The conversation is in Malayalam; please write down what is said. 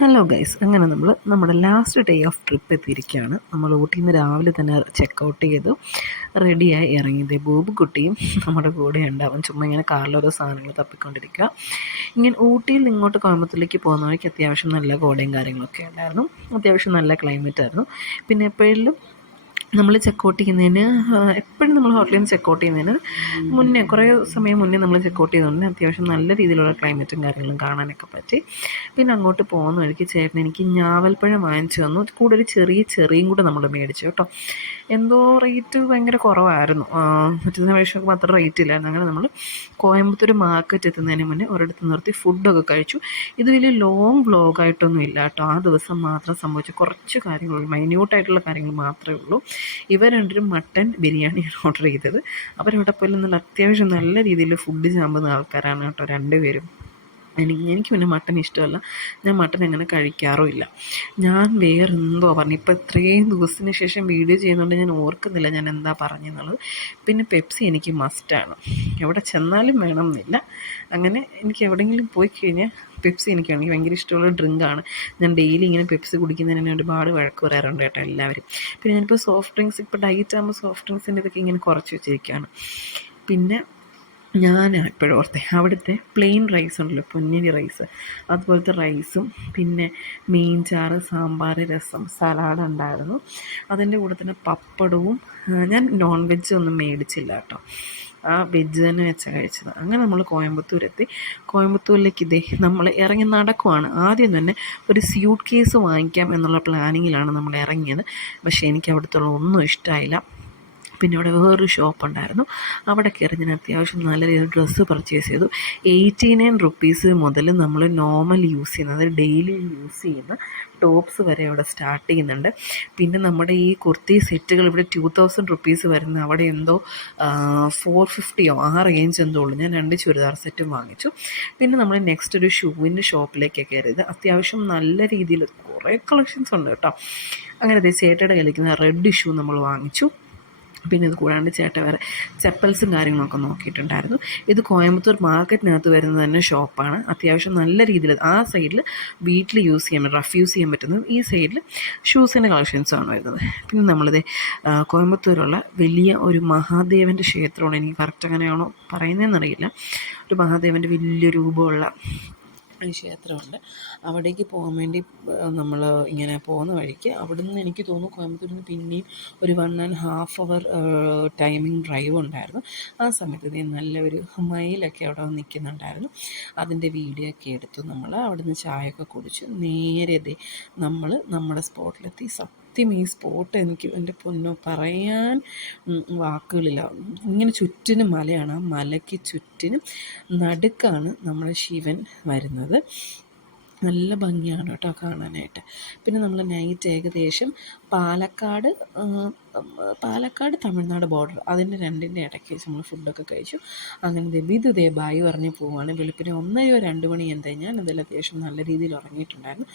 ഹലോ ഗൈസ്, അങ്ങനെ നമ്മൾ നമ്മുടെ ലാസ്റ്റ് ഡേ ഓഫ് ട്രിപ്പ് എത്തിയിരിക്കുകയാണ്. നമ്മൾ ഊട്ടിയിൽ നിന്ന് രാവിലെ തന്നെ ചെക്കൗട്ട് ചെയ്തു റെഡിയായി ഇറങ്ങിയത്. ബൂബുക്കുട്ടിയും നമ്മുടെ കൂടെയുണ്ട്. അവൻ ചുമ്മാ ഇങ്ങനെ കാറിൽ ഓരോ സാധനങ്ങൾ തപ്പിക്കൊണ്ടിരിക്കുക. ഇങ്ങനെ ഊട്ടിയിൽ നിന്ന് ഇങ്ങോട്ട് കോയമ്പത്തൂരിലേക്ക് പോകുന്ന വഴിക്ക് അത്യാവശ്യം നല്ല കോടയും കാര്യങ്ങളൊക്കെ ഉണ്ടായിരുന്നു. അത്യാവശ്യം നല്ല ക്ലൈമറ്റ് ആയിരുന്നു. പിന്നെ എപ്പോഴും നമ്മൾ ചെക്കൗട്ട് ചെയ്യുന്നതിന് എപ്പോഴും നമ്മൾ ഹോട്ടലിൽ നിന്ന് ചെക്കൗട്ട് ചെയ്യുന്നതിന് മുന്നേ കുറേ സമയം മുന്നേ നമ്മൾ ചെക്കൗട്ട് ചെയ്തുകൊണ്ട് അത്യാവശ്യം നല്ല രീതിയിലുള്ള ക്ലൈമറ്റും കാര്യങ്ങളും കാണാനൊക്കെ പറ്റി. പിന്നെ അങ്ങോട്ട് പോകുന്ന വഴിക്ക് ചേട്ടൻ എനിക്ക് ഞാവൽപ്പഴം വാങ്ങിച്ചു തന്നു. കൂടെ ഒരു ചെറിയും കൂടെ നമ്മൾ മേടിച്ചു കേട്ടോ. എന്തോ റേറ്റ് ഭയങ്കര കുറവായിരുന്നു. മറ്റേ പ്രാവശ്യമൊക്കെ അത്ര റേറ്റ് ഇല്ലായിരുന്നു. അങ്ങനെ നമ്മൾ കോയമ്പത്തൂർ മാർക്കറ്റ് എത്തുന്നതിന് മുന്നേ ഒരിടത്ത് നിർത്തി ഫുഡൊക്കെ കഴിച്ചു. ഇത് വലിയ ലോങ് വ്ലോഗായിട്ടൊന്നും ഇല്ല കേട്ടോ. ആ ദിവസം മാത്രം സംഭവിച്ച കുറച്ച് കാര്യങ്ങളുള്ളൂ, മൈന്യൂട്ടായിട്ടുള്ള കാര്യങ്ങൾ മാത്രമേ ഉള്ളൂ. ഇവർ രണ്ടുപേരും മട്ടൻ ബിരിയാണിയാണ് ഓർഡർ ചെയ്തത്. അവരവിടെ പോലും നല്ല അത്യാവശ്യം നല്ല രീതിയിൽ ഫുഡ് ചാമ്പുന്ന ആൾക്കാരാണ് കേട്ടോ രണ്ടുപേരും. എനിക്ക് പിന്നെ മട്ടൻ ഇഷ്ടമല്ല. ഞാൻ മട്ടൻ അങ്ങനെ കഴിക്കാറുമില്ല. ഞാൻ വേറെന്തോ പറഞ്ഞു. ഇപ്പോൾ ഇത്രയും ദിവസത്തിന് ശേഷം വീഡിയോ ചെയ്യുന്നതുകൊണ്ട് ഞാൻ ഓർക്കുന്നില്ല ഞാൻ എന്താ പറഞ്ഞെന്നുള്ളത്. പിന്നെ പെപ്സി എനിക്ക് മസ്റ്റാണ്, എവിടെ ചെന്നാലും വേണം എന്നില്ല. അങ്ങനെ എനിക്ക് എവിടെയെങ്കിലും പോയി കഴിഞ്ഞാൽ പെപ്സി എനിക്ക് ഭയങ്കര ഇഷ്ടമുള്ള ഡ്രിങ്കാണ്. ഞാൻ ഡെയിലി ഇങ്ങനെ പെപ്സി കുടിക്കുന്നതിന് ഒരുപാട് വഴക്ക് പറയാറുണ്ട് കേട്ടോ എല്ലാവരും. പിന്നെ ഞാനിപ്പോൾ സോഫ്റ്റ് ഡ്രിങ്ക്സ്, ഇപ്പോൾ ഡയറ്റ് ആകുമ്പോൾ സോഫ്റ്റ് ഡ്രിങ്ക്സിൻ്റെ ഇതൊക്കെ ഇങ്ങനെ കുറച്ച് വെച്ചിരിക്കുകയാണ്. പിന്നെ ഞാൻ എപ്പോഴും ഓർത്തേ അവിടുത്തെ പ്ലെയിൻ റൈസ് ഉണ്ടല്ലോ, പൊന്നിരി റൈസ്, അതുപോലത്തെ റൈസും പിന്നെ മീൻചാറ്, സാമ്പാർ, രസം, സലാഡ് ഉണ്ടായിരുന്നു. അതിൻ്റെ കൂടെ തന്നെ പപ്പടവും. ഞാൻ നോൺ വെജ് ഒന്നും മേടിച്ചില്ല കേട്ടോ, ആ വെജ് തന്നെ വെച്ചാൽ കഴിച്ചത്. അങ്ങനെ നമ്മൾ കോയമ്പത്തൂരെത്തി. കോയമ്പത്തൂരിലേക്ക് നമ്മൾ ഇറങ്ങി നടക്കുവാണ്. ആദ്യം തന്നെ ഒരു സ്യൂട്ട് കേസ് വാങ്ങിക്കാം എന്നുള്ള പ്ലാനിങ്ങിലാണ് നമ്മൾ ഇറങ്ങിയത്. പക്ഷേ എനിക്ക് അവിടുത്തെ ഒന്നും ഇഷ്ടമായില്ല. പിന്നെ അവിടെ വേറൊരു ഷോപ്പുണ്ടായിരുന്നു. അവിടെ കയറി ഞാൻ അത്യാവശ്യം നല്ല രീതിയിൽ ഡ്രസ്സ് പർച്ചേസ് ചെയ്തു. 89 റുപ്പീസ് മുതൽ നമ്മൾ നോർമൽ യൂസ് ചെയ്യുന്നത്, അതായത് ഡെയിലി യൂസ് ചെയ്യുന്ന ടോപ്സ് വരെ അവിടെ സ്റ്റാർട്ട് ചെയ്യുന്നുണ്ട്. പിന്നെ നമ്മുടെ ഈ കുർത്തി സെറ്റുകൾ ഇവിടെ 2000 റുപ്പീസ് വരുന്ന, അവിടെ എന്തോ 450യോ ആ റേഞ്ച് എന്തോ ഉള്ളൂ. ഞാൻ 2 ചുരിദാർ സെറ്റും വാങ്ങിച്ചു. പിന്നെ നമ്മൾ നെക്സ്റ്റ് ഒരു ഷൂവിൻ്റെ ഷോപ്പിലേക്കാണ് കയറിയത്. അത്യാവശ്യം നല്ല രീതിയിൽ കുറേ കളക്ഷൻസ് ഉണ്ട് കേട്ടോ. അങ്ങനെ ചേട്ടയുടെ കളിക്കുന്ന റെഡ് ഷൂ നമ്മൾ വാങ്ങിച്ചു. പിന്നെ ഇത് കൂടാണ്ട് ചേട്ടൻ വേറെ ചെപ്പൽസും കാര്യങ്ങളൊക്കെ നോക്കിയിട്ടുണ്ടായിരുന്നു. ഇത് കോയമ്പത്തൂർ മാർക്കറ്റിനകത്ത് വരുന്ന തന്നെ ഷോപ്പാണ്. അത്യാവശ്യം നല്ല രീതിയിൽ ആ സൈഡിൽ വീട്ടിൽ യൂസ് ചെയ്യാൻ, റഫ് യൂസ് ചെയ്യാൻ പറ്റുന്നത്, ഈ സൈഡിൽ ഷൂസിൻ്റെ കളക്ഷൻസാണ് വരുന്നത്. പിന്നെ നമ്മളിത് കോയമ്പത്തൂരുള്ള വലിയ ഒരു മഹാദേവൻ്റെ ക്ഷേത്രമാണ്. എനിക്ക് കറക്റ്റ് അങ്ങനെയാണോ പറയുന്നതെന്നറിയില്ല. ഒരു മഹാദേവൻ്റെ വലിയ രൂപമുള്ള ക്ഷേത്രമുണ്ട്. അവിടേക്ക് പോകാൻ വേണ്ടി നമ്മൾ ഇങ്ങനെ പോകുന്ന വഴിക്ക് അവിടുന്ന് എനിക്ക് തോന്നുന്നു കോയമ്പത്തൂരിൽ നിന്ന് പിന്നെയും ഒരു 1.5 അവർ ടൈമിംഗ് ഡ്രൈവ് ഉണ്ടായിരുന്നു. ആ സമയത്ത് നല്ല ഒരു മയിലൊക്കെ അവിടെ നിൽക്കുന്നുണ്ടായിരുന്നു. അതിൻ്റെ വീഡിയോ ഒക്കെ എടുത്തു. നമ്മൾ അവിടുന്ന് ചായയൊക്കെ കുടിച്ചു. നേരെ നമ്മൾ നമ്മുടെ സ്പോട്ടിലെത്തി. ഈ സ്പോട്ട് എനിക്ക് എൻ്റെ പൊന്നോ പറയാൻ വാക്കുകളില്ല. ഇങ്ങനെ ചുറ്റിനും മലയാണ്. ആ മലയ്ക്ക് ചുറ്റിനും നടുക്കാണ് നമ്മുടെ ശിവൻ വരുന്നത്. നല്ല ഭംഗിയാണ് കേട്ടോ കാണാനായിട്ട്. പിന്നെ നമ്മൾ നൈറ്റ് ഏകദേശം പാലക്കാട് തമിഴ്നാട് ബോർഡർ, അതിൻ്റെ രണ്ടിൻ്റെ ഇടയ്ക്ക് വെച്ച് നമ്മൾ ഫുഡൊക്കെ കഴിച്ചു. അങ്ങനെ ബായി പറഞ്ഞ് പോവുകയാണ്. വെളുപ്പിന് 1-2 മണി എന്തായി. ഞാൻ എന്തായാലും അത്യാവശ്യം നല്ല രീതിയിൽ ഉറങ്ങിയിട്ടുണ്ടായിരുന്നു.